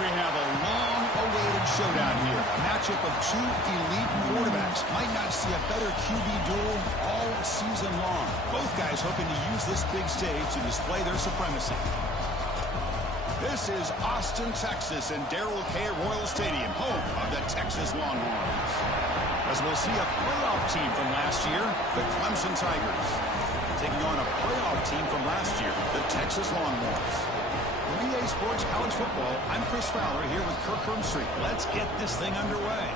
We have a long-awaited showdown here. A matchup of two elite quarterbacks. Might not see a better QB duel all season long. Both guys hoping to use this big stage to display their supremacy. This is Austin, Texas, and Darrell K. Royal Stadium, home of the Texas Longhorns. As we'll see a playoff team from last year, the Clemson Tigers, taking on a playoff team from last year, the Texas Longhorns. For EA Sports College Football, I'm Chris Fowler here with Kirk Hermstreet. Let's get this thing underway.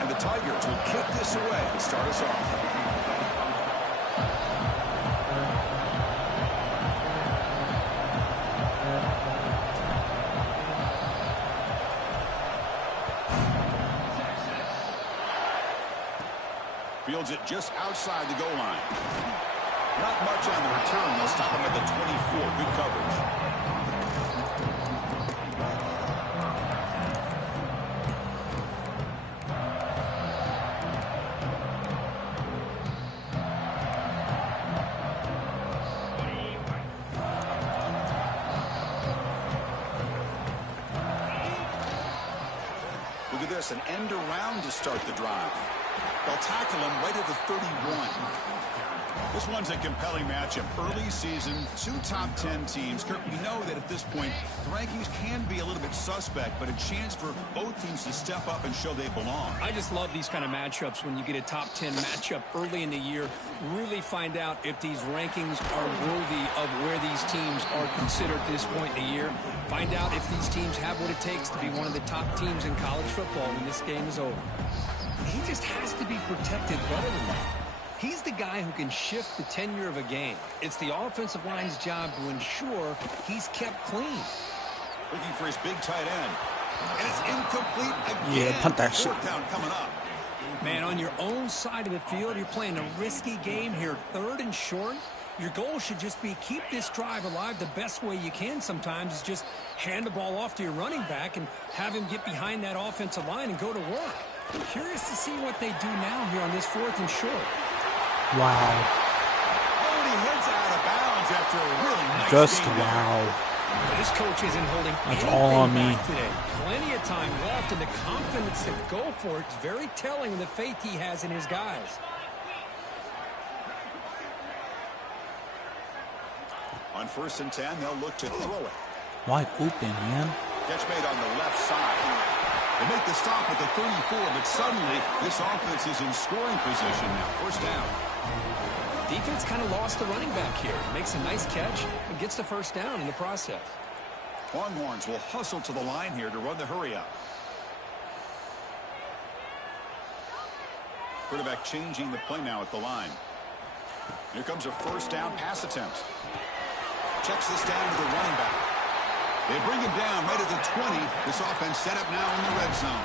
And the Tigers will kick this away and start us off. Fields it just outside the goal line. Not much on the return. They'll stop him at the 24. Good coverage. Look at this, an end around to start the drive. They'll tackle him right at the 31. This one's a compelling matchup. Early season, two top 10 teams. Kirk, we know that at this point, the rankings can be a little bit suspect, but a chance for both teams to step up and show they belong. I just love these kind of matchups when you get a top 10 matchup early in the year. Really find out if these rankings are worthy of where these teams are considered at this point in the year. Find out if these teams have what it takes to be one of the top teams in college football when this game is over. He just has to be protected better than that. He's the guy who can shift the tenure of a game. It's the offensive line's job to ensure he's kept clean. Looking for his big tight end. And it's incomplete again. Yeah, punt that shit. Fourth down coming up. Man, on your own side of the field, you're playing a risky game here. 3rd and short. Your goal should just be keep this drive alive the best way you can sometimes is just hand the ball off to your running back and have him get behind that offensive line and go to work. Curious to see what they do now here on this 4th and short. Wow. Oh, he heads out of bounds after a really nice Just game. wow. This coach isn't holding That's anything all on me back today. Plenty of time left, and the confidence to go for it is very telling of the faith he has in his guys. On 1st and 10, they'll look to throw it. Wide open, man. Catch made on the left side. They make the stop at the 34, but suddenly this offense is in scoring position now. 1st down. Defense kind of lost the running back here. Makes a nice catch and gets the 1st down in the process. Longhorns will hustle to the line here to run the hurry up. Quarterback changing the play now at the line. Here comes a 1st down pass attempt. Checks this down to the running back. They bring him down right at the 20. This offense set up now in the red zone.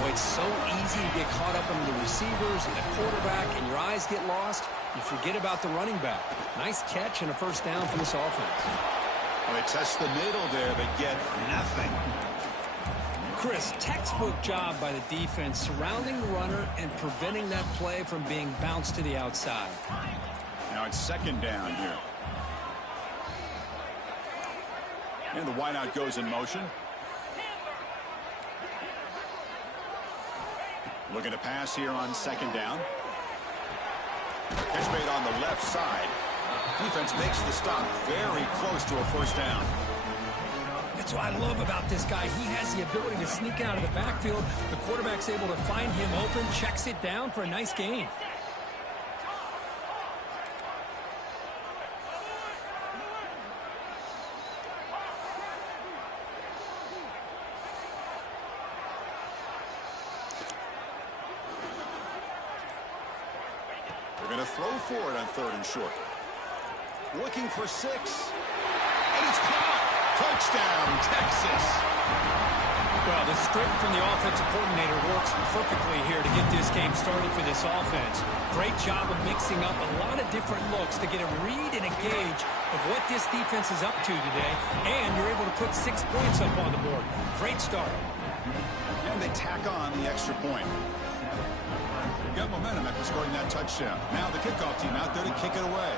Boy, it's so easy to get caught up in the receivers and the quarterback, and your eyes get lost. You forget about the running back. Nice catch and a 1st down for this offense. Well, they test the middle there, but get nothing. Chris, textbook job by the defense surrounding the runner and preventing that play from being bounced to the outside. Now it's 2nd down here. And the wideout goes in motion. Looking to pass here on 2nd down. Catch made on the left side. Defense makes the stop very close to a 1st down. That's what I love about this guy. He has the ability to sneak out of the backfield. The quarterback's able to find him open, checks it down for a nice gain. They're going to throw for it on 3rd and short. Looking for 6. And it's caught. Touchdown, Texas. Well, this script from the offensive coordinator works perfectly here to get this game started for this offense. Great job of mixing up a lot of different looks to get a read and a gauge of what this defense is up to today, and you're able to put 6 points up on the board. Great start. And they tack on the extra point. Got momentum after scoring that touchdown. Now the kickoff team out there to kick it away.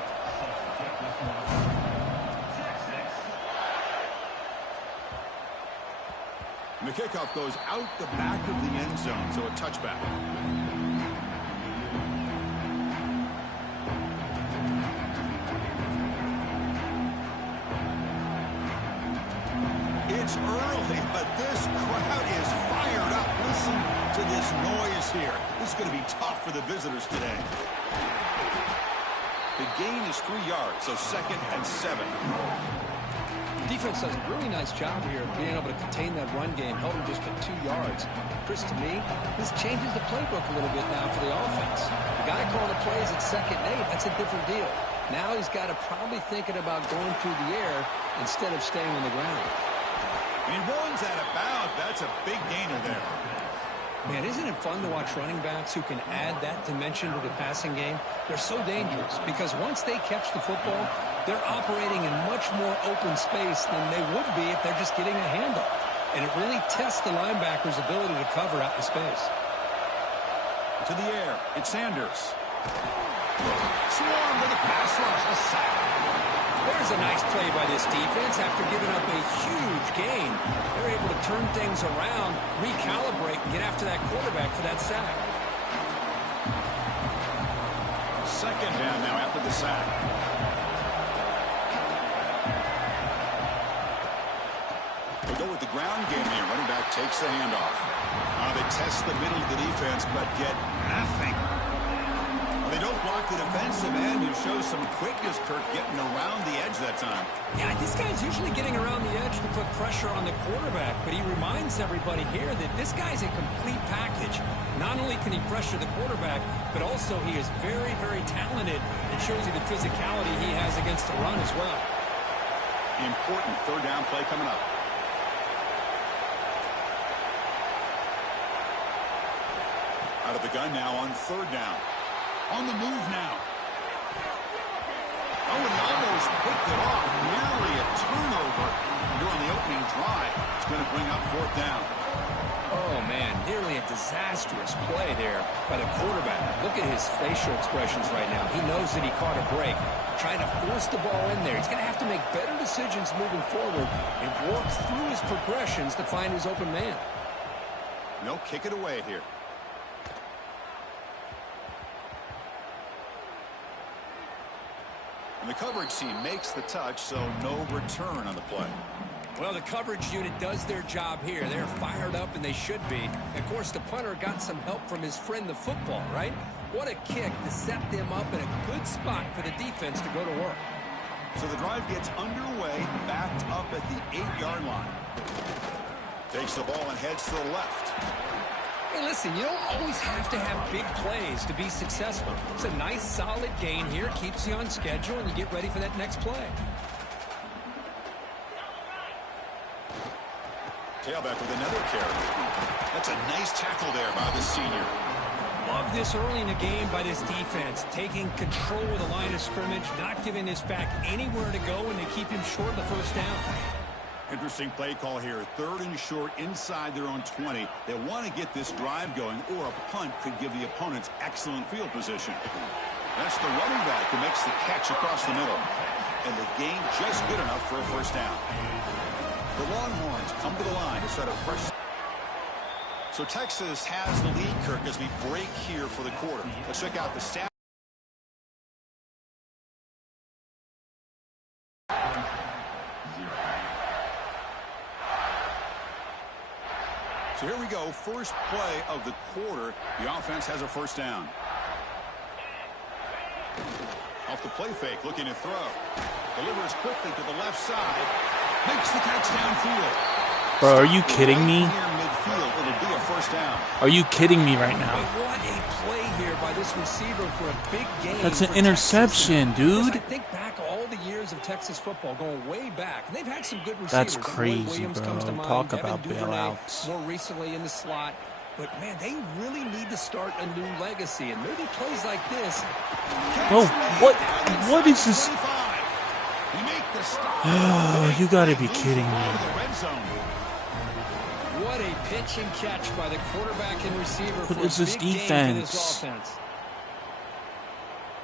And the kickoff goes out the back of the end zone, so a touchback. It's early, but this crowd is fired up. Listen to this noise here. This is going to be tough for the visitors today. The gain is 3 yards, so 2nd and 7. Defense does a really nice job here of being able to contain that run game, held him just at 2 yards. Chris, to me, this changes the playbook a little bit now for the offense. The guy calling the plays at 2nd and 8, that's a different deal. Now he's got to probably thinking about going through the air instead of staying on the ground. And he runs out of bounds. That's a big gainer there. Man, isn't it fun to watch running backs who can add that dimension to the passing game? They're so dangerous because once they catch the football, they're operating in much more open space than they would be if they're just getting a handoff. And it really tests the linebacker's ability to cover out in space. To the air, it's Sanders. Swarm with a pass rush, a sack. There's a nice play by this defense. After giving up a huge gain, they're able to turn things around, recalibrate, and get after that quarterback for that sack. 2nd down now after the sack. They go with the ground game here. Running back takes the handoff. They test the middle of the defense, but get nothing. They don't block the defensive end, who shows some quickness, Kirk, getting around the edge that time. Yeah, this guy's usually getting around the edge to put pressure on the quarterback, but he reminds everybody here that this guy's a complete package. Not only can he pressure the quarterback, but also he is very, very talented and shows you the physicality he has against the run as well. Important 3rd down play coming up. Out of the gun now on 3rd down. On the move now. Oh, and he almost picked it off. Nearly a turnover during the opening drive. It's going to bring up 4th down. Oh, man, nearly a disastrous play there by the quarterback. Look at his facial expressions right now. He knows that he caught a break, trying to force the ball in there. He's going to have to make better decisions moving forward and work through his progressions to find his open man. No, kick it away here. And the coverage team makes the touch, so no return on the play. Well, the coverage unit does their job here. They're fired up, and they should be. Of course, the punter got some help from his friend, the football, right? What a kick to set them up in a good spot for the defense to go to work. So the drive gets underway, backed up at the 8-yard line. Takes the ball and heads to the left. Hey, listen, you don't always have to have big plays to be successful. It's a nice, solid gain here. Keeps you on schedule, and you get ready for that next play. Tailback with another carry. That's a nice tackle there by the senior. Love this early in the game by this defense. Taking control of the line of scrimmage, not giving this back anywhere to go, and they keep him short of the 1st down. Interesting play call here. 3rd and short inside their own 20. They want to get this drive going, or a punt could give the opponents excellent field position. That's the running back who makes the catch across the middle. And the gain just good enough for a 1st down. The Longhorns come to the line to set a fresh. So Texas has the lead, Kirk, as we break here for the quarter. Let's check out the stat. So here we go. First play of the quarter. The offense has a 1st down. Off the play fake, looking to throw. Delivers quickly to the left side. Makes the catch downfield. Bro, are you kidding me? It'll be a 1st down. Are you kidding me right now? What a play here by this receiver for a big game. That's an interception, dude. I think back all the years years of Texas football, going way back. And they've had some good receivers. That's crazy, Williams bro. comes to mind, Talk Devin about Duvernay, bailouts. more recently in the slot. But, man, they really need to start a new legacy. And maybe plays like this. Oh, what is this? Oh, you gotta be kidding me. What a pitch and catch by the quarterback and receiver. What for is a this big defense? game for this offense.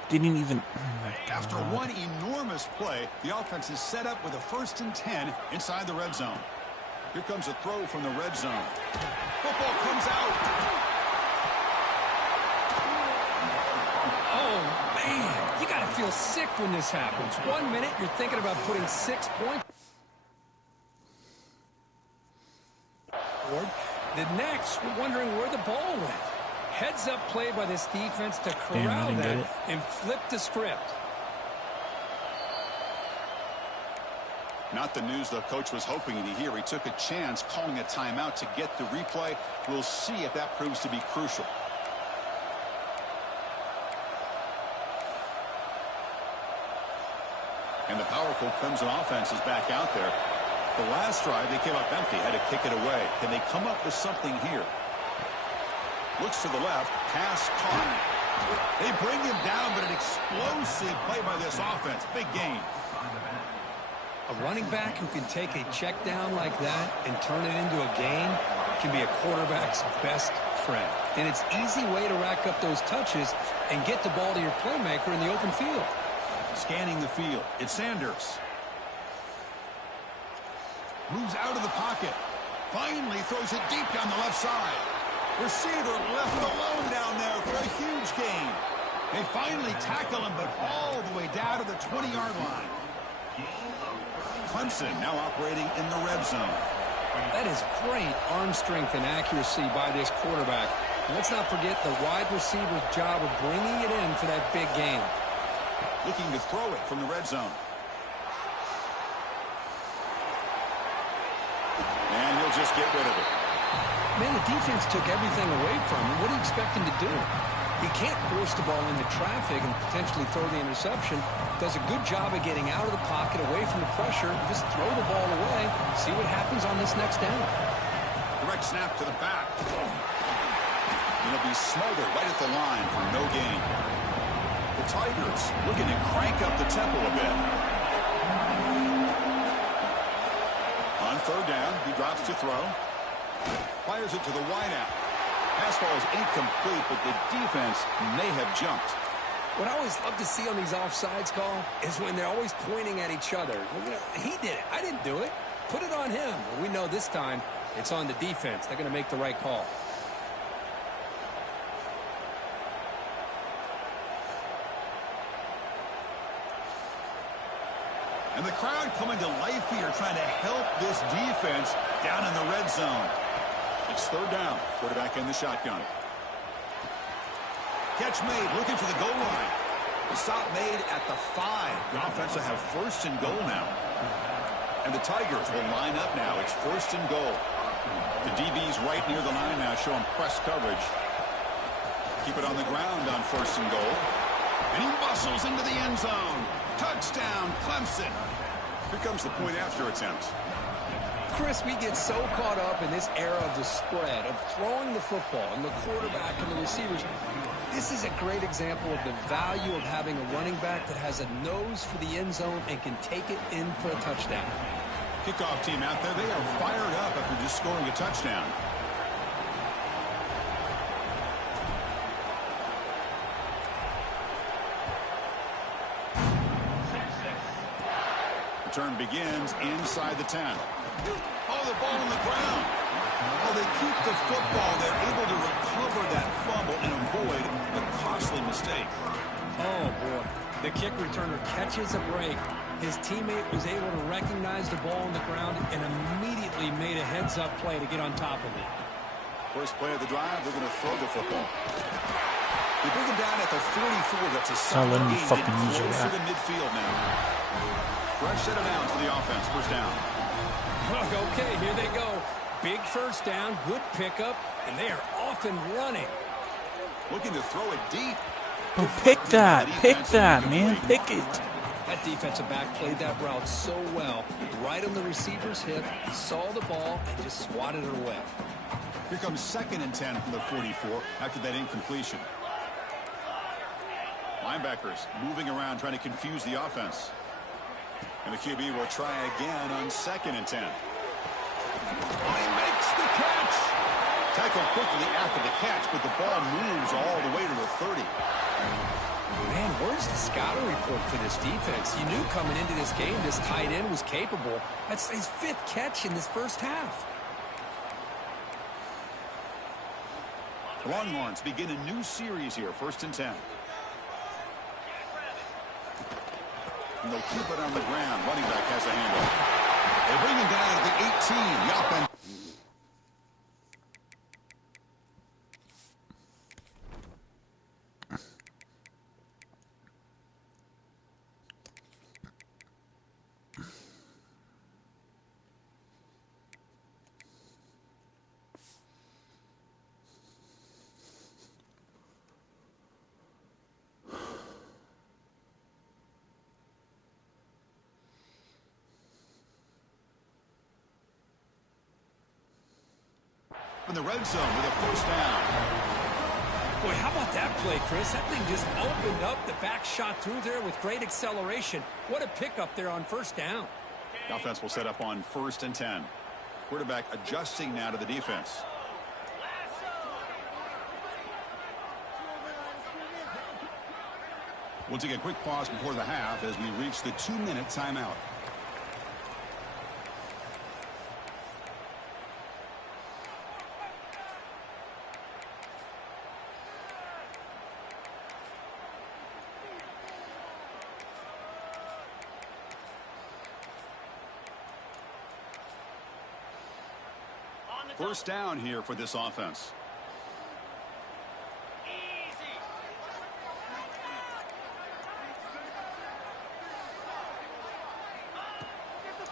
Didn't even. Oh my God. After one enormous play, the offense is set up with a 1st and 10 inside the red zone. Here comes a throw from the red zone. Football comes out. Oh, man. You got to feel sick when this happens. 1 minute, you're thinking about putting 6 points. The next, we're wondering where the ball went. Heads-up play by this defense to corral that and flip the script. Not the news the coach was hoping to hear. He took a chance calling a timeout to get the replay. We'll see if that proves to be crucial. And the powerful Clemson offense is back out there. The last drive, they came up empty, had to kick it away. Can they come up with something here? Looks to the left, pass caught. They bring him down, but an explosive play by this offense. Big gain. A running back who can take a check down like that and turn it into a gain can be a quarterback's best friend. And it's an easy way to rack up those touches and get the ball to your playmaker in the open field. Scanning the field, it's Sanders. Moves out of the pocket. Finally throws it deep down the left side. Receiver left alone down there for a huge gain. They finally tackle him, but all the way down to the 20-yard line. Clemson now operating in the red zone. That is great arm strength and accuracy by this quarterback. And let's not forget the wide receiver's job of bringing it in for that big gain. Looking to throw it from the red zone. And he'll just get rid of it. Man, the defense took everything away from him. What do you expect him to do? He can't force the ball into traffic and potentially throw the interception. Does a good job of getting out of the pocket, away from the pressure. Just throw the ball away. See what happens on this next down. Direct snap to the back. It'll be smothered right at the line for no gain. The Tigers looking to crank up the tempo a bit. On 3rd down, he drops to throw. Fires it to the wideout. Pass ball is incomplete, but the defense may have jumped. What I always love to see on these offsides call is when they're always pointing at each other. Well, you know, he did it. I didn't do it. Put it on him. Well, we know this time it's on the defense. They're going to make the right call. And the crowd coming to life here, trying to help this defense down in the red zone. It's 3rd down. Quarterback in the shotgun. Catch made, looking for the goal line. The stop made at the 5. The offense will have 1st and goal now. And the Tigers will line up now. It's 1st and goal. The DB's right near the line now, showing press coverage. Keep it on the ground on 1st and goal. And he muscles into the end zone. Touchdown, Clemson. Here comes the point after attempt. Chris, we get so caught up in this era of the spread, of throwing the football and the quarterback and the receivers. This is a great example of the value of having a running back that has a nose for the end zone and can take it in for a touchdown. Kickoff team out there, they are fired up after just scoring a touchdown. Return begins inside the 10. Oh, the ball on the ground. Oh, they keep the football. They're able to recover that fumble and avoid the costly mistake. Oh, boy. The kick returner catches a break. His teammate was able to recognize the ball on the ground and immediately made a heads-up play to get on top of it. First play of the drive, they're going to throw the football. They bring him down at the 44. That's a solid gain. Fucking use closer that. to midfield now. Fresh set of downs for the offense. 1st down. Okay, here they go. Big 1st down, good pickup, and they are off and running. Looking to throw it deep. Oh, pick that, man. Pick it. That defensive back played that route so well. Right on the receiver's hip, he saw the ball and just swatted it away. Here comes 2nd and 10 from the 44 after that incompletion. Linebackers moving around trying to confuse the offense. And the QB will try again on 2nd and 10. Oh, he makes the catch. Tackled quickly after the catch, but the ball moves all the way to the 30. Man, where's the scouting report for this defense? You knew coming into this game this tight end was capable. That's his 5th catch in this first half. The Longhorns begin a new series here, 1st and 10. And they'll keep it on the ground. Running back has a handoff. They bring him down at the 18. The offense. In the red zone with a 1st down. Boy, how about that play, Chris? That thing just opened up. The back shot through there with great acceleration. What a pickup there on 1st down. The offense will set up on 1st and 10. Quarterback adjusting now to the defense. We'll take a quick pause before the half as we reach the 2-minute timeout. First down here for this offense.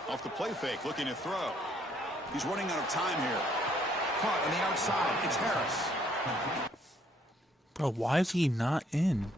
Off the play fake, looking to throw. He's running out of time here. Caught on the outside. It's Harris. Bro, why is he not in?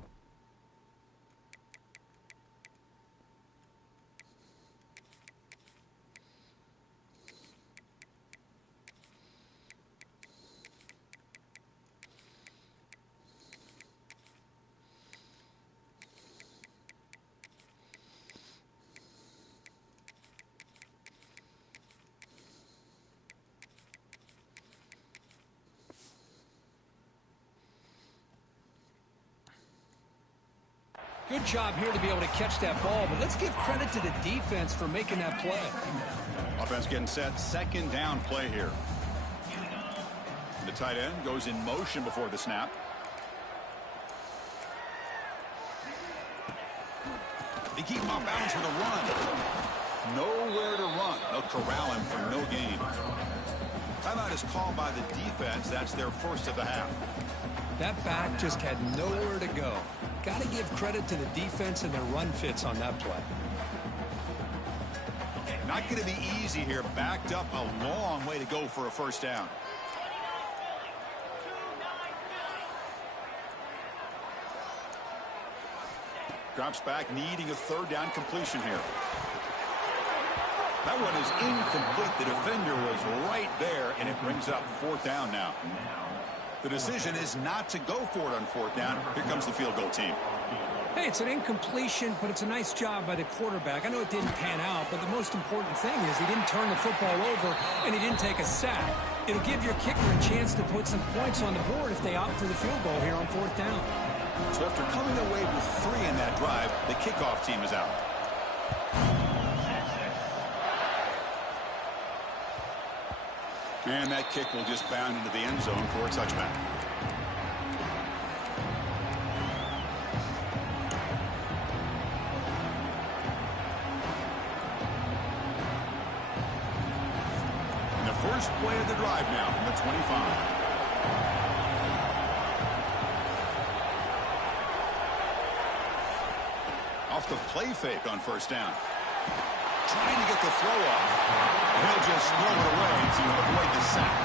Good job here to be able to catch that ball, but let's give credit to the defense for making that play. Offense getting set. 2nd down play here. The tight end goes in motion before the snap. They keep him off balance with a run. Nowhere to run. They'll corral him for no gain. Timeout is called by the defense. That's their 1st of the half. That back just had nowhere to go. Got to give credit to the defense and their run fits on that play. Not going to be easy here. Backed up a long way to go for a 1st down. Drops back, needing a 3rd down completion here. That one is incomplete. The defender was right there, and it brings up 4th down now. The decision is not to go for it on 4th down. Here comes the field goal team. Hey, it's an incompletion, but it's a nice job by the quarterback. I know it didn't pan out, but the most important thing is he didn't turn the football over, and he didn't take a sack. It'll give your kicker a chance to put some points on the board if they opt for the field goal here on 4th down. So after coming away with 3 in that drive, the kickoff team is out. And that kick will just bound into the end zone for a touchback. And the first play of the drive now from the 25. Off the play fake on 1st down. Trying to get the throw off. He'll just throw it away to avoid the sack.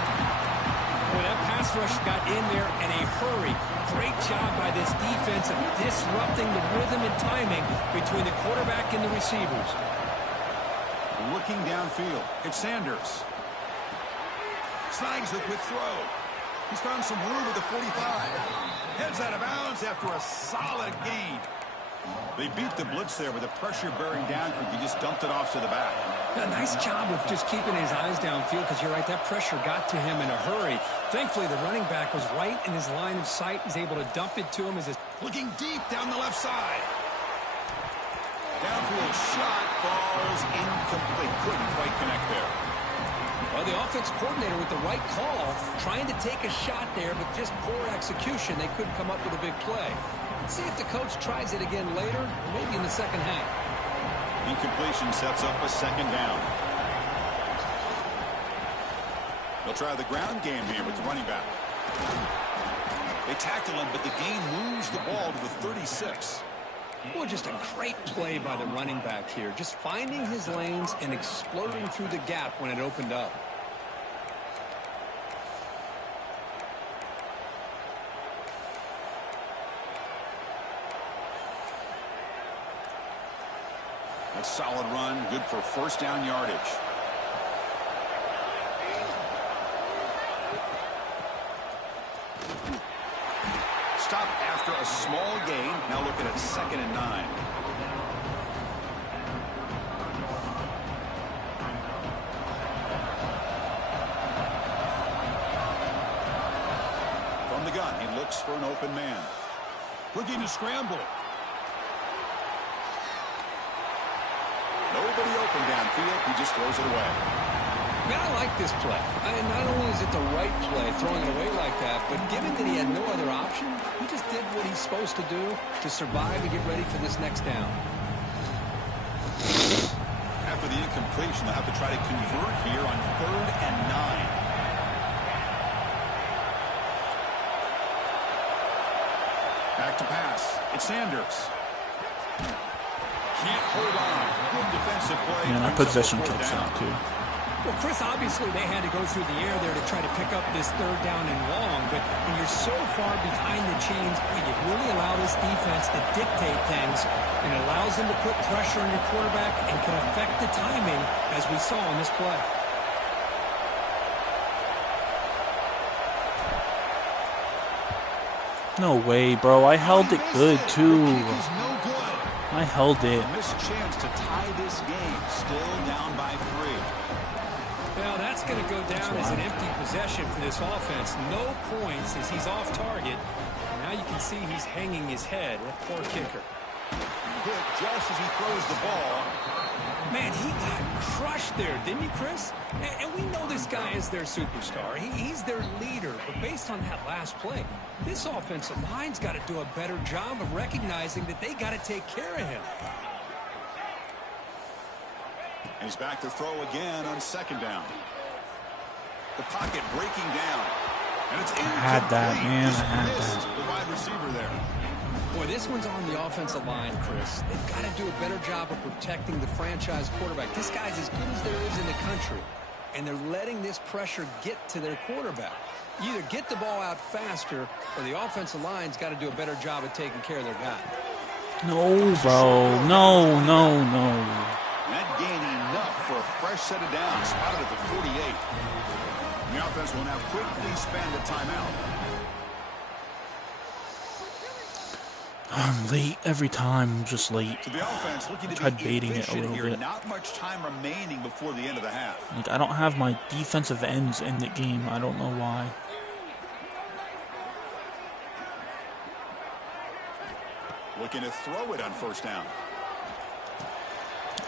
Boy, that pass rush got in there in a hurry. Great job by this defense of disrupting the rhythm and timing between the quarterback and the receivers. Looking downfield, it's Sanders. Snags the quick throw. He's found some room at the 45. Heads out of bounds after a solid gain. They beat the blitz there with the pressure bearing down. He just dumped it off to the back. A nice job of just keeping his eyes downfield, because you're right, that pressure got to him in a hurry. Thankfully, the running back was right in his line of sight. He's able to dump it to him as his... Looking deep down the left side. Downfield shot falls incomplete. Couldn't quite connect there. Well, the offense coordinator with the right call, trying to take a shot there, but just poor execution. They couldn't come up with a big play. Let's see if the coach tries it again later, maybe in the second half. Incompletion sets up a second down. They'll try the ground game here with the running back. They tackle him, but the gain moves the ball to the 36. Well, just a great play by the running back here. Just finding his lanes and exploding through the gap when it opened up. A solid run, good for first down yardage. Stop after a small gain. Now looking at 2nd and 9. From the gun, he looks for an open man. Looking to scramble. Nobody open downfield. He just throws it away. Man, I like this play. Not only is it the right play, throwing it away like that, but given that he had no other option, he just did what he's supposed to do to survive and get ready for this next down. After the incompletion, they'll have to try to convert here on 3rd and 9. Back to pass. It's Sanders. Can't hold on. Good defensive play. Yeah, that possession catch out too. Well, Chris, obviously they had to go through the air there to try to pick up this 3rd down and long, but when you're so far behind the chains, you really allow this defense to dictate things, and it allows them to put pressure on your quarterback and can affect the timing, as we saw in this play. No way, bro. I held it good too. I held it. Missed chance to tie this game. Still down by 3. Well, that's going to go down as an empty possession for this offense. No points as he's off target. Now you can see he's hanging his head. What poor kicker. Hit just as he throws the ball. Man, he got crushed there, didn't he, Chris? And we know this guy is their superstar. He's their leader. But based on that last play, this offensive line's got to do a better job of recognizing that they got to take care of him. And he's back to throw again on 2nd down. The pocket breaking down. And it's incomplete. I had that, man. I had Missed that. the wide receiver there. Boy, this one's on the offensive line, Chris. They've got to do a better job of protecting the franchise quarterback. This guy's as good as there is in the country, and they're letting this pressure get to their quarterback. You either get the ball out faster, or the offensive line's got to do a better job of taking care of their guy. No, bro. No, no, no. That gain enough for a fresh set of downs. Spotted at the 48. And the offense will now quickly spend a timeout. I'm late every time. I'm just late. So the offense looking to Tried be baiting it a efficient little here. bit. Not much time remaining before the end of the half. Like, I don't have my defensive ends in the game. I don't know why. Looking to throw it on 1st down.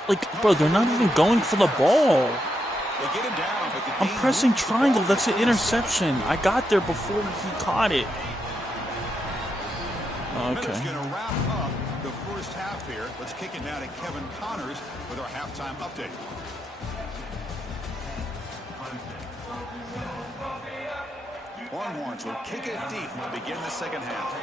Like, bro, they're not even going for the ball. They get him down, but the I'm gain pressing moves the ball triangle. to That's an 36. interception. I got there before he caught it. Minute's Okay. going to wrap up the first half here. Let's kick it now to Kevin Connors with our halftime update. Longhorns will kick it deep to begin the second half.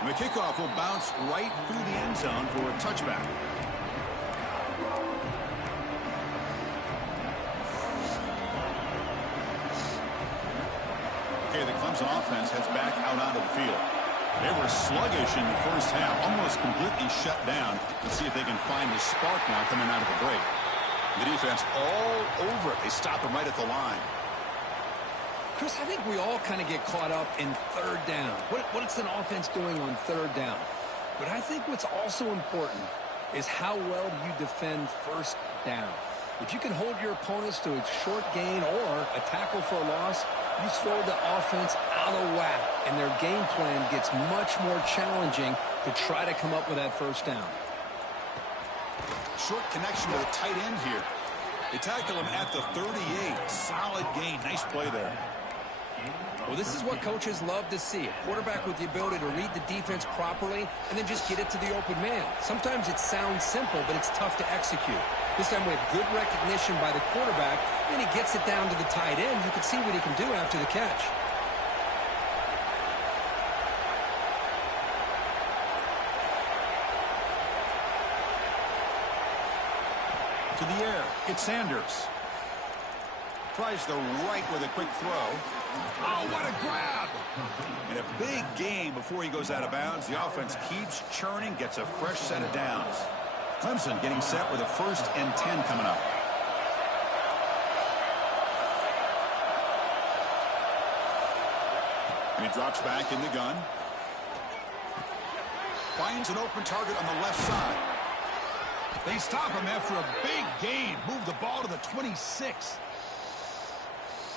And the kickoff will bounce right through the end zone for a touchback. Rams offense heads back out onto the field. They were sluggish in the first half, almost completely shut down. Let's see if they can find the spark now coming out of the break. The defense all over it. They stop him right at the line. Chris, I think we all kind of get caught up in third down. What's an offense doing on third down? But I think what's also important is how well you defend first down. If you can hold your opponents to a short gain or a tackle for a loss, you throw the offense out of whack, and their game plan gets much more challenging to try to come up with that first down. Short connection to the tight end here. They tackle him at the 38. Solid gain. Nice play there. Well, this is what coaches love to see. A quarterback with the ability to read the defense properly and then just get it to the open man. Sometimes it sounds simple, but it's tough to execute. This time we have good recognition by the quarterback. Then he gets it down to the tight end. You can see what he can do after the catch. To the air. It's Sanders. Tries the right with a quick throw. Oh, what a grab! And a big gain before he goes out of bounds. The offense keeps churning, gets a fresh set of downs. Clemson getting set with a 1st and 10 coming up. And he drops back in the gun. Finds an open target on the left side. They stop him after a big gain. Move the ball to the 26.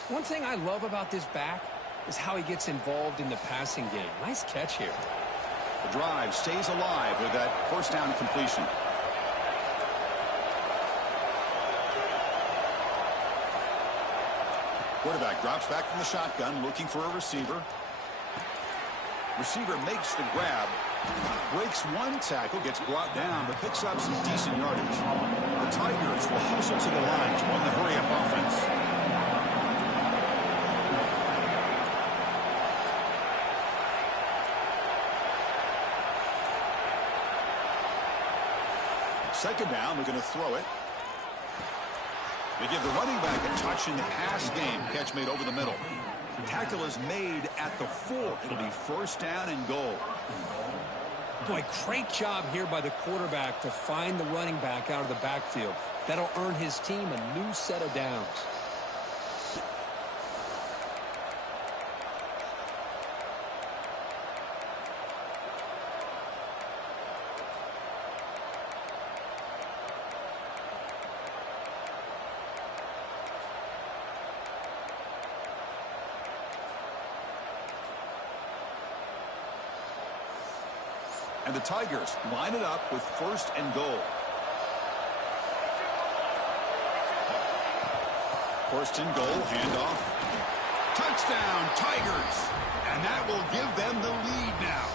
One thing I love about this back is how he gets involved in the passing game. Nice catch here. The drive stays alive with that 1st down completion. Quarterback drops back from the shotgun, looking for a receiver. Receiver makes the grab, breaks one tackle, gets brought down, but picks up some decent yardage. The Tigers will hustle to the line to run the hurry-up offense. Second down, they're going to throw it. They give the running back a touch in the pass game. Catch made over the middle. Tackle is made at the 4. It'll be 1st down and goal. Boy, great job here by the quarterback to find the running back out of the backfield. That'll earn his team a new set of downs. And the Tigers line it up with 1st and goal. 1st and goal, handoff. Touchdown, Tigers! And that will give them the lead now.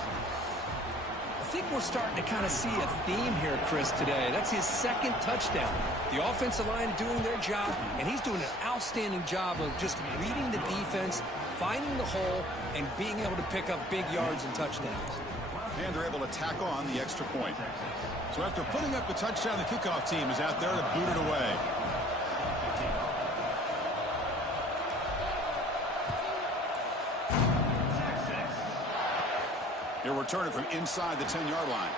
I think we're starting to kind of see a theme here, Chris, today. That's his 2nd touchdown. The offensive line doing their job, and he's doing an outstanding job of just reading the defense, finding the hole, and being able to pick up big yards and touchdowns. And they're able to tack on the extra point. So after putting up the touchdown, the kickoff team is out there to boot it away. They'll return it from inside the 10-yard line.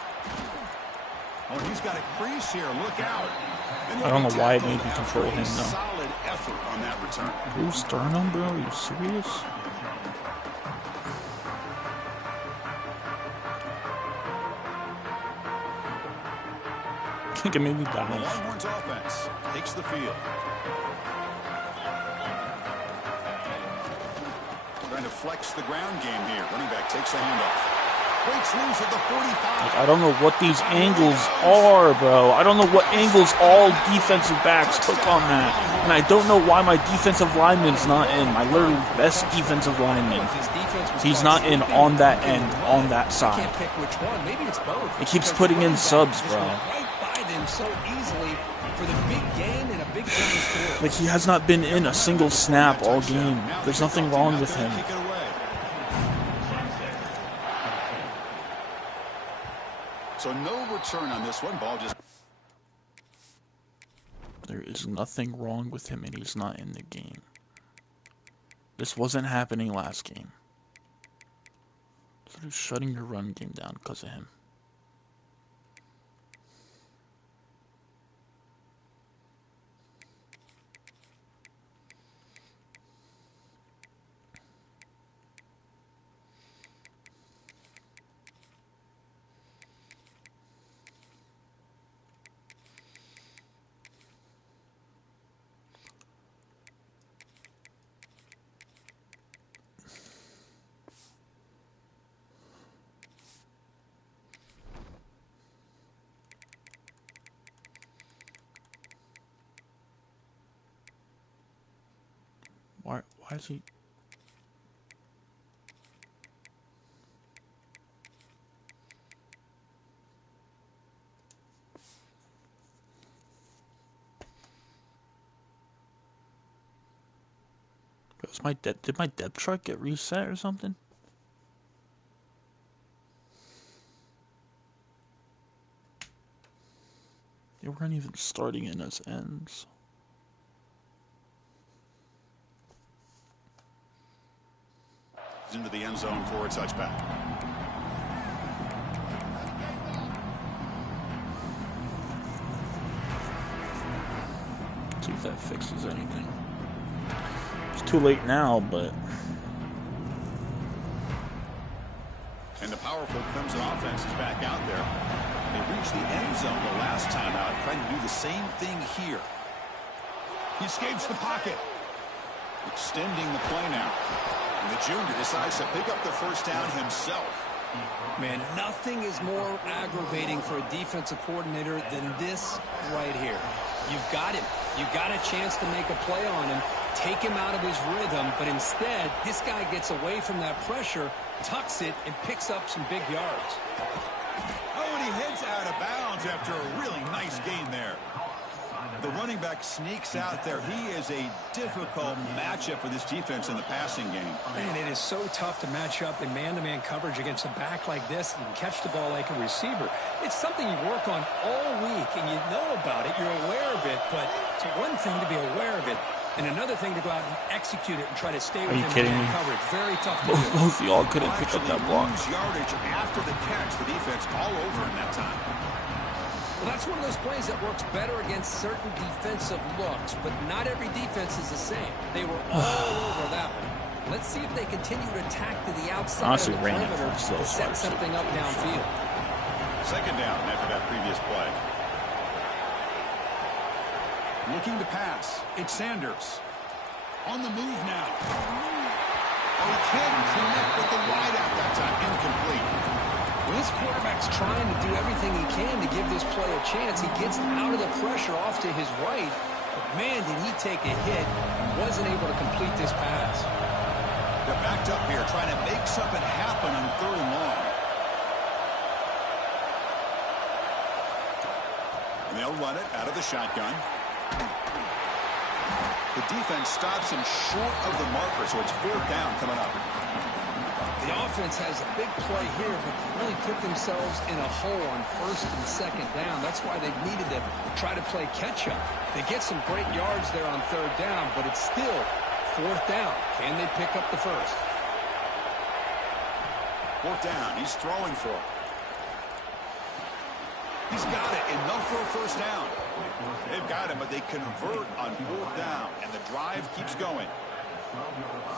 Oh, and he's got a crease here. Look out. I don't know why it made me control him, though. Solid effort on that return. Who's sternum, bro? Are you serious? I think it made me The dive. Longhorns offense takes the field. Trying to flex the ground game here. Running back takes the handoff. Breaks loose at the 45. I don't know what these angles are, bro. I don't know what angles all defensive backs took on that. And I don't know why my defensive lineman's not in. My literally best defensive lineman. He's not in on that end, on that side. It keeps putting in subs, bro. So easily for the big gain and a big score. Like, he has not been in a single snap all game. There's nothing wrong with him. So no return on this one. Ball just... There is nothing wrong with him, and he's not in the game. This wasn't happening last game. They're shutting your run game down because of him. Why is he? Did my depth chart get reset or something? They weren't even starting in as ends. Into the end zone for a touchback. See if that fixes anything. It's too late now, but... And the powerful Crimson offense is back out there. They reached the end zone the last time out, trying to do the same thing here. He escapes the pocket. Extending the play now. And the junior decides to pick up the first down himself. Man, nothing is more aggravating for a defensive coordinator than this right here. You've got him. You've got a chance to make a play on him, take him out of his rhythm, but instead, this guy gets away from that pressure, tucks it, and picks up some big yards. Oh, and he heads out of bounds after a really nice gain there. The running back sneaks out there. He is a difficult matchup for this defense in the passing game. Man, it is so tough to match up in man-to-man coverage against a back like this and catch the ball like a receiver. It's something you work on all week, and you know about it. You're aware of it, but it's one thing to be aware of it, and another thing to go out and execute it and try to stay within man coverage. Very tough to do. Both of y'all couldn't pick up that block. Yardage after the catch. The defense all over in that time. Well, that's one of those plays that works better against certain defensive looks, but not every defense is the same. They were all over that one. Let's see if they continue to attack to the outside of the perimeter to set something up downfield. Second down after that previous play. Looking to pass. It's Sanders. On the move now. Oh, he can't connect with the wideout that time. Incomplete. Well, this quarterback's trying to do everything he can to give this play a chance. He gets out of the pressure off to his right. But, man, did he take a hit and wasn't able to complete this pass. They're backed up here trying to make something happen on 3rd and long. And they'll run it out of the shotgun. The defense stops him short of the marker, so it's 4th down coming up. The offense has a big play here, but really put themselves in a hole on 1st and 2nd down. That's why they needed to try to play catch-up. They get some great yards there on 3rd down, but it's still 4th down. Can they pick up the first? 4th down. He's throwing for it. He's got it. Enough for a 1st down. They've got him, but they convert on 4th down, and the drive keeps going.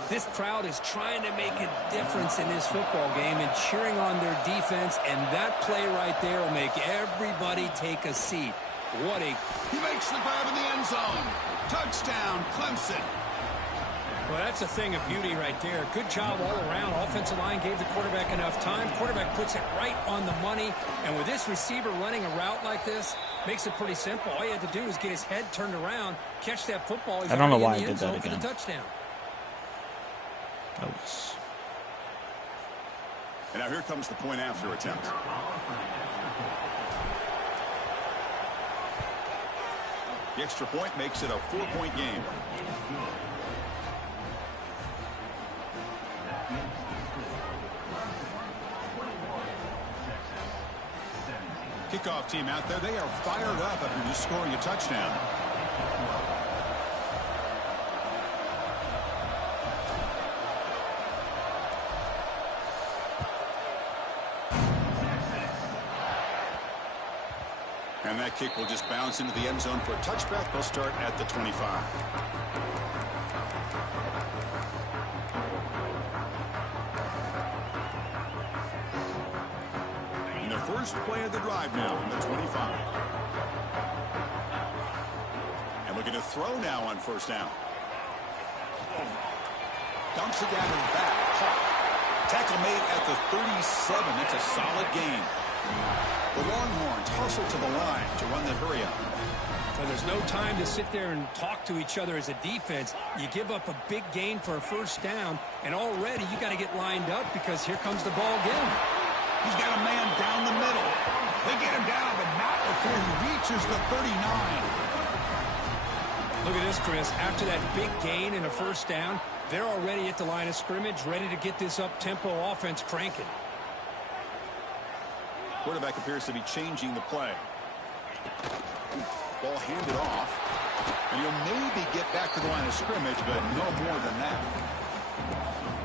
This crowd is trying to make a difference in this football game and cheering on their defense, and that play right there will make everybody take a seat. What a... He makes the grab in the end zone. Touchdown, Clemson. Well, that's a thing of beauty right there. Good job all around. Offensive line gave the quarterback enough time. Quarterback puts it right on the money, and with this receiver running a route like this, makes it pretty simple. All you had to do is get his head turned around, catch that football. He's I don't know why in the I did end zone that again. for the touchdown. And now here comes the point after attempt. The extra point makes it a 4-point game. Kickoff team out there. They are fired up after just scoring a touchdown. And that kick will just bounce into the end zone for a touchback. They'll start at the 25. And the first play of the drive now from the 25. And looking to throw now on first down. Dumps it down and back. Tackle made at the 37. That's a solid gain. The Longhorns hustle to the line to run the hurry up. Well, there's no time to sit there and talk to each other as a defense. You give up a big gain for a first down, and already you got to get lined up because here comes the ball again. He's got a man down the middle. They get him down, but not before he reaches the 39. Look at this, Chris. After that big gain and a first down, they're already at the line of scrimmage, ready to get this up-tempo offense cranking. Quarterback appears to be changing the play. Ball handed off. And he'll maybe get back to the line of scrimmage, but no more than that.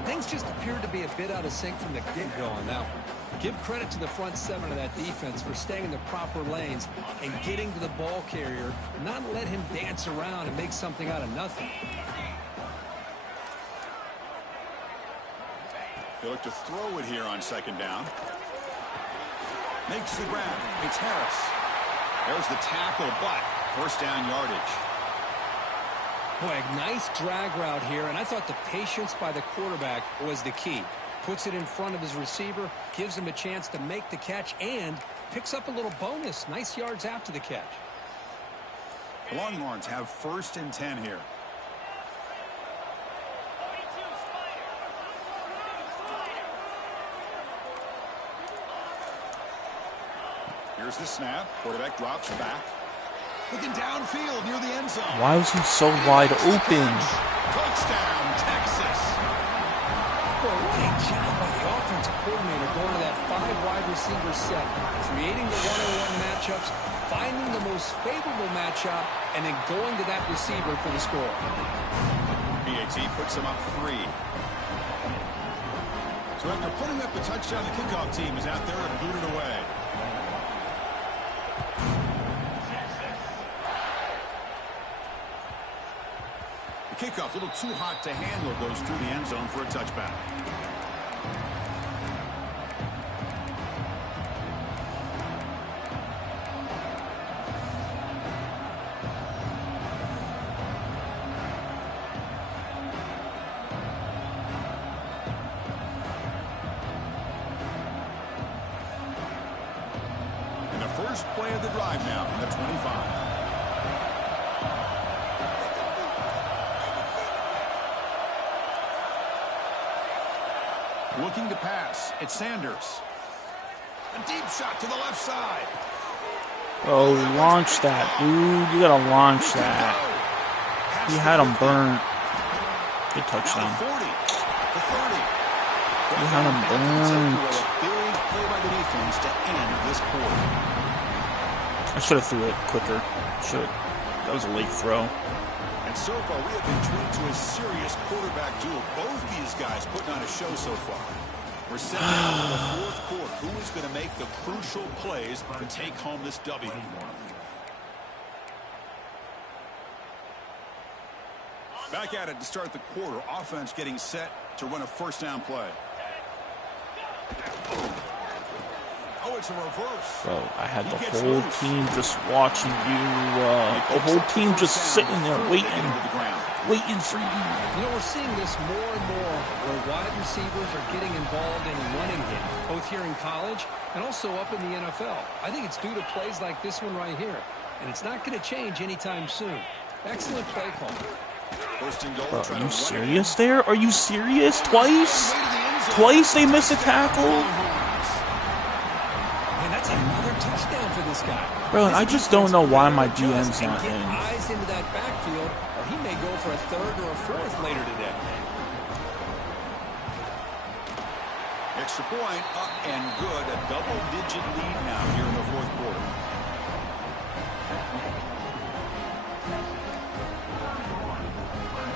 Things just appeared to be a bit out of sync from the get-go on that one. Give credit to the front seven of that defense for staying in the proper lanes and getting to the ball carrier, not let him dance around and make something out of nothing. They look to throw it here on second down. Makes the grab. It's Harris. There's the tackle, but first down yardage. Boy, a nice drag route here, and I thought the patience by the quarterback was the key. Puts it in front of his receiver, gives him a chance to make the catch, and picks up a little bonus. Nice yards after the catch. The Longhorns have first and 10 here. Here's the snap. Quarterback drops back. Looking downfield near the end zone. Why was he so wide open? Touchdown, Texas. Boy, what a job by the offensive coordinator going to that 5 wide receiver set, creating the one-on-one matchups, finding the most favorable matchup, and then going to that receiver for the score. PAT puts him up 3. So after putting up the touchdown, the kickoff team is out there and booted away. The kickoff a little too hot to handle, goes through the end zone for a touchback. And the first play of the drive now from the 25. Looking to pass. It's Sanders. A deep shot to the left side. Oh, launch that, dude. You gotta launch that. He had him burnt. Good touchdown. He had him burnt. Big play by the defense to end this quarter. I should have threw it quicker. That was a late throw. And so far, we have been treated to a serious quarterback duel. Both these guys putting on a show so far. We're setting up for the fourth quarter. Who is going to make the crucial plays to take home this W? Back at it to start the quarter. Offense getting set to run a first down play. Oh, it's a reverse. Bro, I had the whole team just watching you. The whole team just sitting there waiting for you. You know, we're seeing this more and more where wide receivers are getting involved in running games, both here in college and also up in the NFL. I think it's due to plays like this one right here, and it's not going to change anytime soon. Excellent play call. Bro, are you serious there? Are you serious? Twice? Twice they missed a tackle? That's another touchdown for this guy. Bro, I just don't know why my DM's not in. Eyes into that backfield, or he may go for a third or a fourth later today. Extra point, up and good. A double-digit lead now here in the fourth quarter.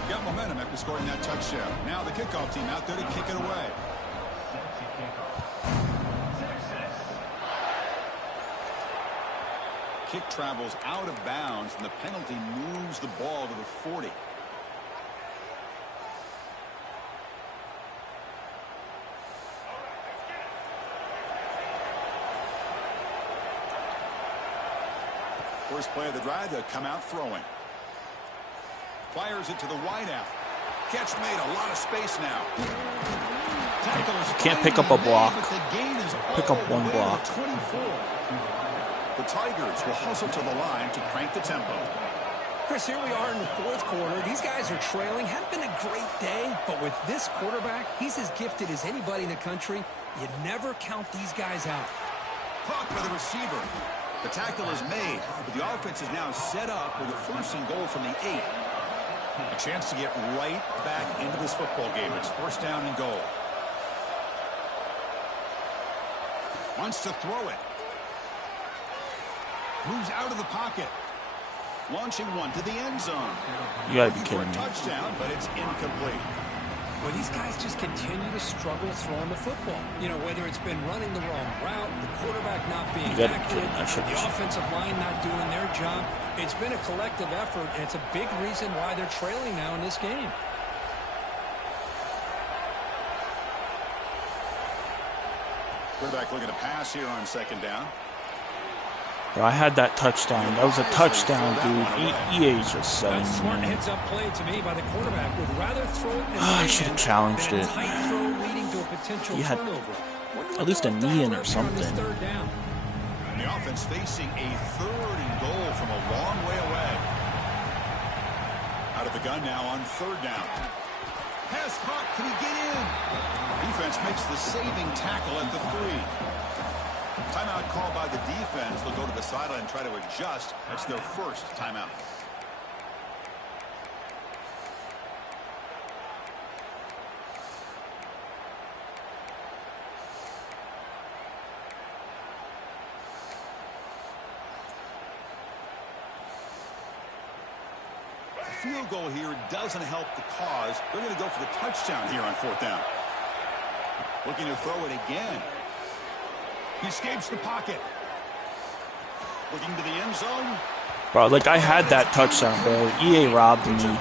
Got momentum after scoring that touchdown. Now the kickoff team out there to kick it away. kick travels out of bounds, and the penalty moves the ball to the 40. First play of the drive, they'll come out throwing. Fires it to the wideout. Catch made, a lot of space now. Can't pick up a block. Pick up one block. The Tigers will hustle to the line to crank the tempo. Chris, here we are in the fourth quarter. These guys are trailing. Hadn't been a great day, but with this quarterback, he's as gifted as anybody in the country. You never count these guys out. Caught by the receiver. The tackle is made, but the offense is now set up with a first and goal from the 8. A chance to get right back into this football game. It's first down and goal. Wants to throw it. Moves out of the pocket. Launching one to the end zone. You gotta be kidding me. Touchdown, but it's incomplete. Well, these guys just continue to struggle throwing the football. You know, whether it's been running the wrong route, the quarterback not being accurate, the offensive line not doing their job. It's been a collective effort, and it's a big reason why they're trailing now in this game. Quarterback looking to pass here on second down. Bro, I had that touchdown. That was a touchdown, dude. EA's just selling me. Smart heads up play to me by the quarterback. Would rather throw it in I should have challenged it. He had at least a knee in or something. And the offense facing a third and goal from a long way away. Out of the gun now on third down. Pass caught. Can he get in? Defense makes the saving tackle at the 3. Timeout called by the defense. They'll go to the sideline and try to adjust. That's their first timeout. A field goal here doesn't help the cause. They're going to go for the touchdown here on fourth down. Looking to throw it again. He escapes the pocket. Looking to the end zone. Bro, like I had that touchdown, bro. EA robbed me.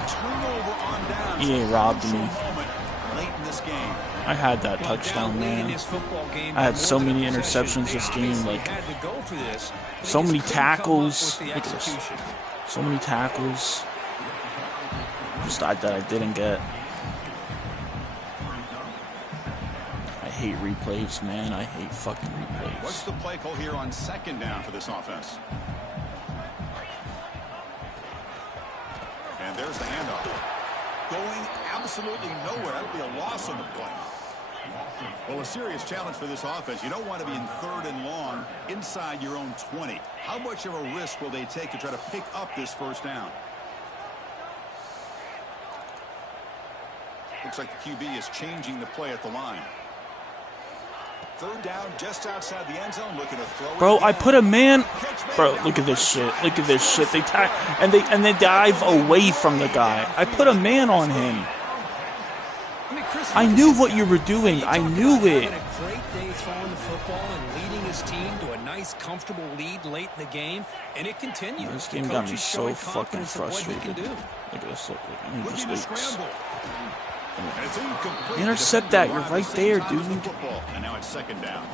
EA robbed me. I had that touchdown, man. I had so many interceptions this game. Like, so many tackles. Look at this. So many tackles. Just that I didn't get. I hate replays, man. I hate fucking replays. What's the play call here on second down for this offense? And there's the handoff. Going absolutely nowhere. That would be a loss on the play. Well, a serious challenge for this offense. You don't want to be in third and long inside your own 20. How much of a risk will they take to try to pick up this first down? Looks like the QB is changing the play at the line. Third down just outside the end zone, looking to throw. Bro, I put a man. Bro, look at this shit. Look at this shit. They they dive away from the guy. I put a man on him. I knew what you were doing. I knew it. A great day throwing the football and leading his team to a nice, comfortable lead late in the game, and it continues. This game got me so fucking frustrated. Look at this. Look at this. Intercept that. You're right there, dude. And now it's second down.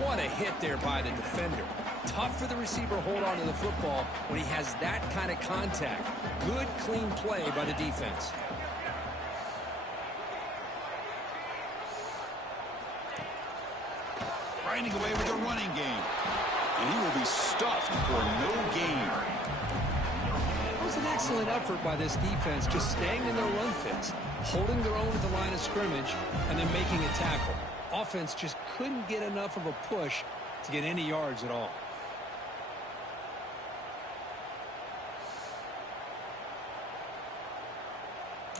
What a hit there by the defender. Tough for the receiver to hold on to the football when he has that kind of contact. Good, clean play by the defense. Grinding away with the running game. And he will be stuffed for no gain. It was an excellent effort by this defense, just staying in their run fits, holding their own at the line of scrimmage, and then making a tackle. Offense just couldn't get enough of a push to get any yards at all.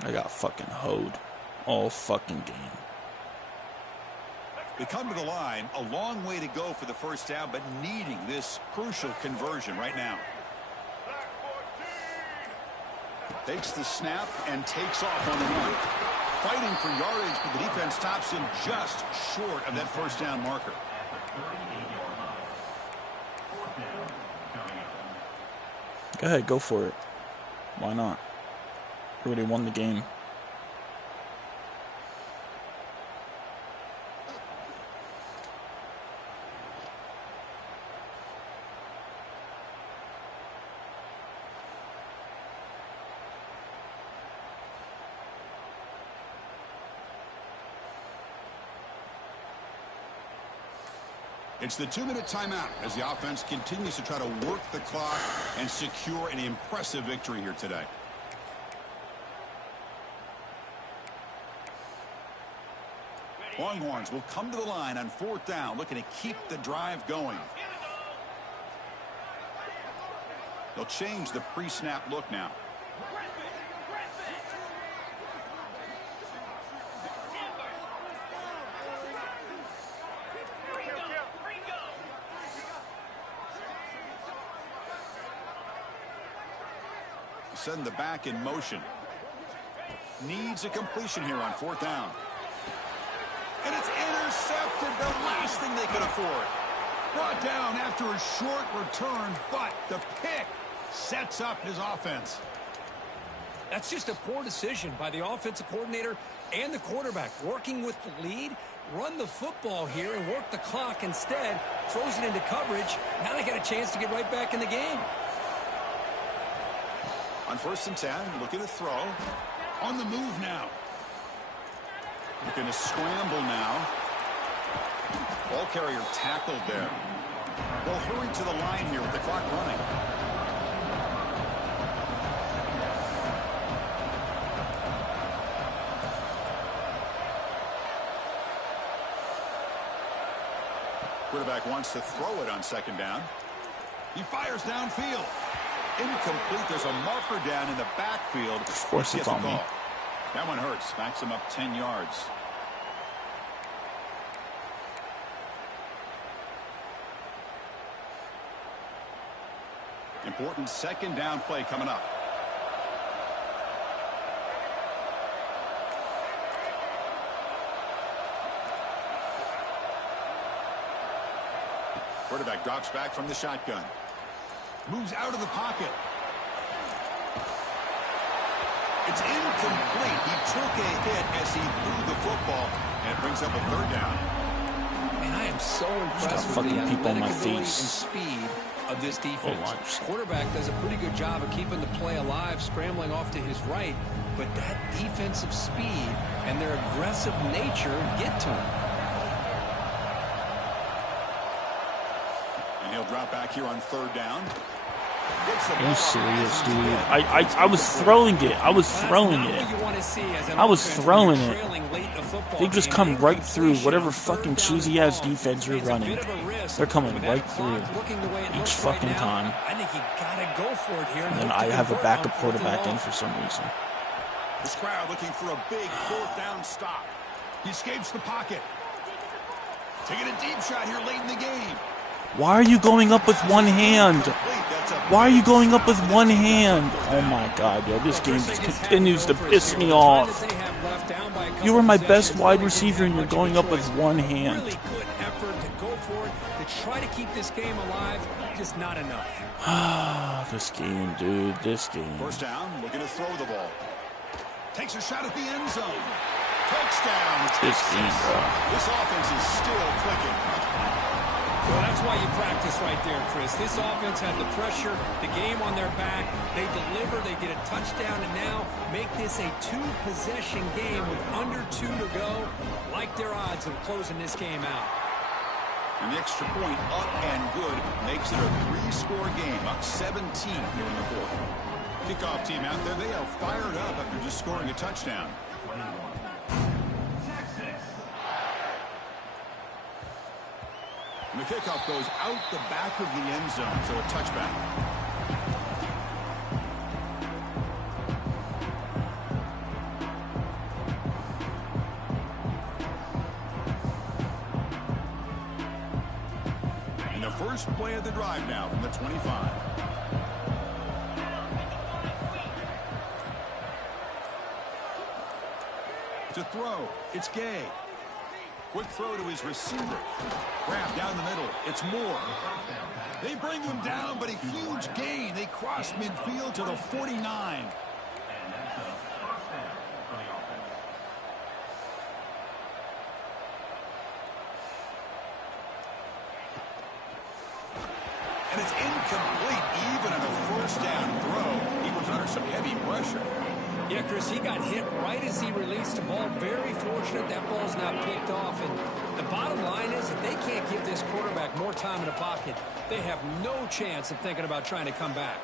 I got fucking hoed all fucking game. They come to the line, a long way to go for the first down, but needing this crucial conversion right now. Takes the snap and takes off on the run. Fighting for yardage, but the defense stops him just short of that first down marker. Go ahead, go for it. Why not? You already won the game. It's the 2-minute timeout as the offense continues to try to work the clock and secure an impressive victory here today. Longhorns will come to the line on 4th down, looking to keep the drive going. They'll change the pre-snap look now. Send the back in motion. Needs a completion here on 4th down. And it's intercepted, the last thing they could afford. Brought down after a short return, but the pick sets up his offense. That's just a poor decision by the offensive coordinator and the quarterback. Working with the lead, run the football here and work the clock instead. Throws it into coverage. Now they got a chance to get right back in the game. On 1st and 10, looking to throw. On the move now. Looking to scramble now. Ball carrier tackled there. They'll hurry to the line here with the clock running. Quarterback wants to throw it on 2nd down. He fires downfield. Incomplete. There's a marker down in the backfield. Of course it's on me. That one hurts. Backs him up 10 yards. Important 2nd down play coming up. Quarterback drops back from the shotgun. Moves out of the pocket. It's incomplete. He took a hit as he threw the football, and it brings up a 3rd down. Man, I am so impressed with the athletic ability and speed of this defense. Quarterback does a pretty good job of keeping the play alive, scrambling off to his right, but that defensive speed and their aggressive nature get to him. And he'll drop back here on 3rd down. Are you serious, dude? I was throwing it. I was throwing it. I was throwing it. They just come right through whatever fucking cheesy ass defense you're running. They're coming right through each fucking time. And then I have a backup quarterback in for some reason. This crowd looking for a big 4th down stop. He escapes the pocket. Taking a deep shot here late in the game. Why are you going up with one hand? Why are you going up with one hand? Oh my god, yo, this game just continues to piss me off. You were my best wide receiver and you're going up with one hand. Really good effort to go for it, to try to keep this game alive, just not enough. This game, dude, this game. 1st down, looking to throw the ball. Takes a shot at the end zone. Touchdown. This game, bro. This offense is still clicking. Well, that's why you practice right there, Chris. This offense had the pressure, the game on their back. They deliver, they get a touchdown, and now make this a 2-possession game with under 2 to go. Like their odds of closing this game out. And the extra point up and good makes it a 3-score game, up 17 here in the 4th. Kickoff team out there, they are fired up after just scoring a touchdown. And the kickoff goes out the back of the end zone, so a touchback. And the first play of the drive now from the 25. To throw, it's Gay. Quick throw to his receiver. Grab down the middle. It's Moore. They bring him down, but a huge gain. They across midfield to the 49. And it's incomplete even on a first down throw. He was under some heavy pressure. Yeah, Chris, he got hit right as he released the ball. Very fortunate that ball's not picked off. And the bottom line is that they can't give this quarterback more time in the pocket. They have no chance of thinking about trying to come back.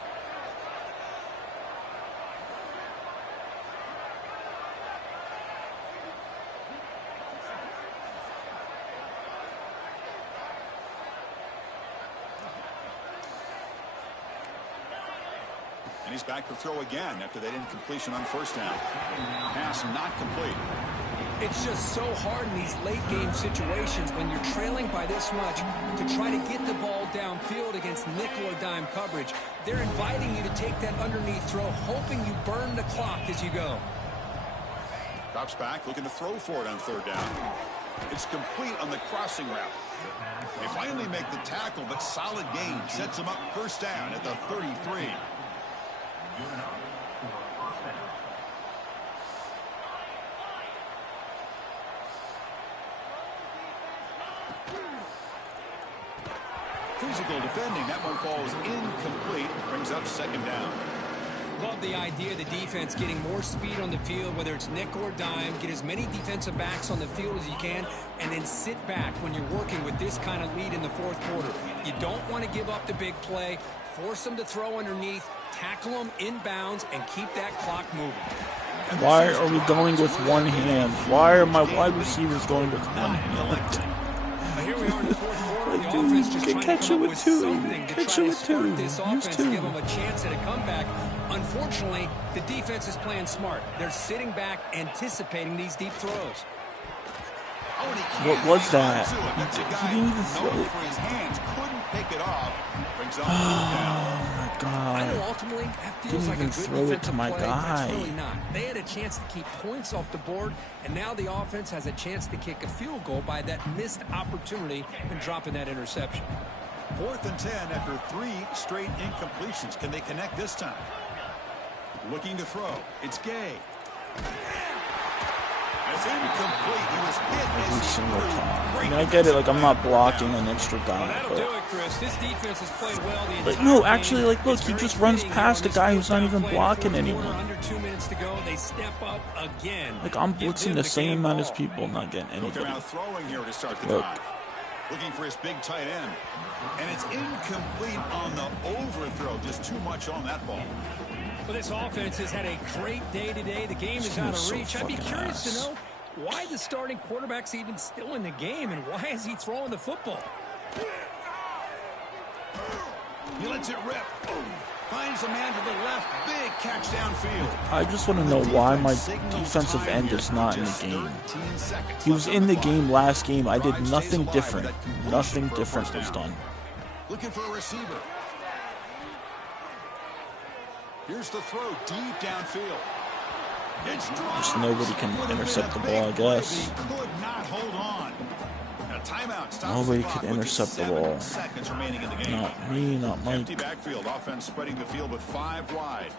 And he's back to throw again after that incompletion on first down. Pass not complete. It's just so hard in these late game situations when you're trailing by this much to try to get the ball downfield against nickel or dime coverage. They're inviting you to take that underneath throw, hoping you burn the clock as you go. Drops back, looking to throw for it on third down. It's complete on the crossing route. They finally make the tackle, but solid gain sets them up first down at the 33. Physical defending. That one falls incomplete. Brings up second down. Love the idea of the defense getting more speed on the field, whether it's nickel or dime. Get as many defensive backs on the field as you can, and then sit back when you're working with this kind of lead in the fourth quarter. You don't want to give up the big play. Force them to throw underneath, tackle them inbounds, and keep that clock moving. Why are we going with one hand? Why are my wide receivers going with one hand? Here we are in the fourth quarter. The Dude, offense just trying catch to come it up with with two. something to Catch try it to with spark two. this Use offense, two. give them a chance at a comeback. Unfortunately, the defense is playing smart. They're sitting back, anticipating these deep throws. What was that? He didn't even throw it. For his hands, couldn't pick it off. Brings up Oh my I know god. ultimately that feels Didn't like a even good throw it to defensive my play, guy. but it's really not. They had a chance to keep points off the board, and now the offense has a chance to kick a field goal by that missed opportunity and dropping that interception. 4th and 10 after 3 straight incompletions. Can they connect this time? Looking to throw. It's Gay. It's incomplete. He was hit Every as he single threw. time. I Great mean, I get it. Like, I'm defensive not play. blocking an extra Well, guy, that'll do but it, Chris. This defense has played well the like, entire no, game. actually, like, look, It's he very just runs fitting, past you a know, guy in who's this not field even down play in the blocking fourth anyone. quarter, under 2 minutes to go, they step up again. Like, I'm Give blitzing them the same game amount as ball. people, not getting He'll come anybody. out throwing here to start the Look. drive. Looking for his big tight end. And it's incomplete on the overthrow. Just too much on that ball. Well, this offense has had a great day today. The game is This out of is so reach. I'd be fucking curious ass. to know why the starting quarterback's even still in the game and why is he throwing the football? He lets it rip. Finds a man to the left. Big catch downfield. I just want to know why my defensive end is not in the game. He was in the game last game. I did nothing different. Nothing different was done. Looking for a receiver. Here's the throw deep downfield. It's Just nobody can intercept the ball, I guess. Could not hold on. A timeout stops Nobody the clock could with intercept the 7 ball. seconds remaining in the game. Not me, not Empty Mike. backfield. Offense spreading the field with 5 wide.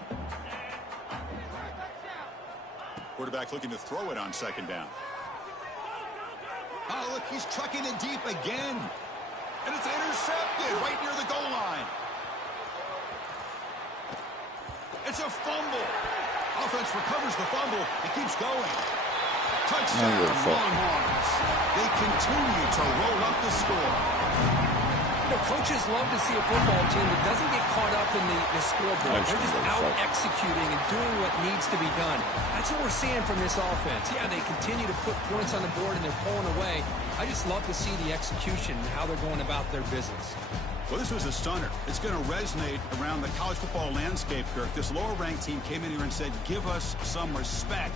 Quarterback looking to throw it on second down. Oh, look, he's trucking it deep again. And it's intercepted right near the goal line. It's a fumble. Offense recovers the fumble. It keeps going. Touchdown, Longhorns. They continue to roll up the score. You know, coaches love to see a football team that doesn't get caught up in the scoreboard. They're just out executing and doing what needs to be done. That's what we're seeing from this offense. Yeah, they continue to put points on the board and they're pulling away. I just love to see the execution and how they're going about their business. Well, this was a stunner. It's going to resonate around the college football landscape, Kirk. This lower-ranked team came in here and said, give us some respect.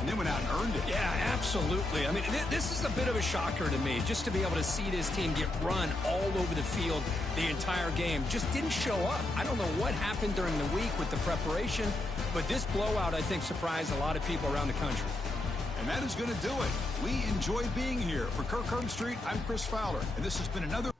And they went out and earned it. Yeah, absolutely. I mean, this is a bit of a shocker to me, just to be able to see this team get run all over the field the entire game. Just didn't show up. I don't know what happened during the week with the preparation, but this blowout, I think, surprised a lot of people around the country. And that is going to do it. We enjoyed being here. For Kirk Street, I'm Chris Fowler, and this has been another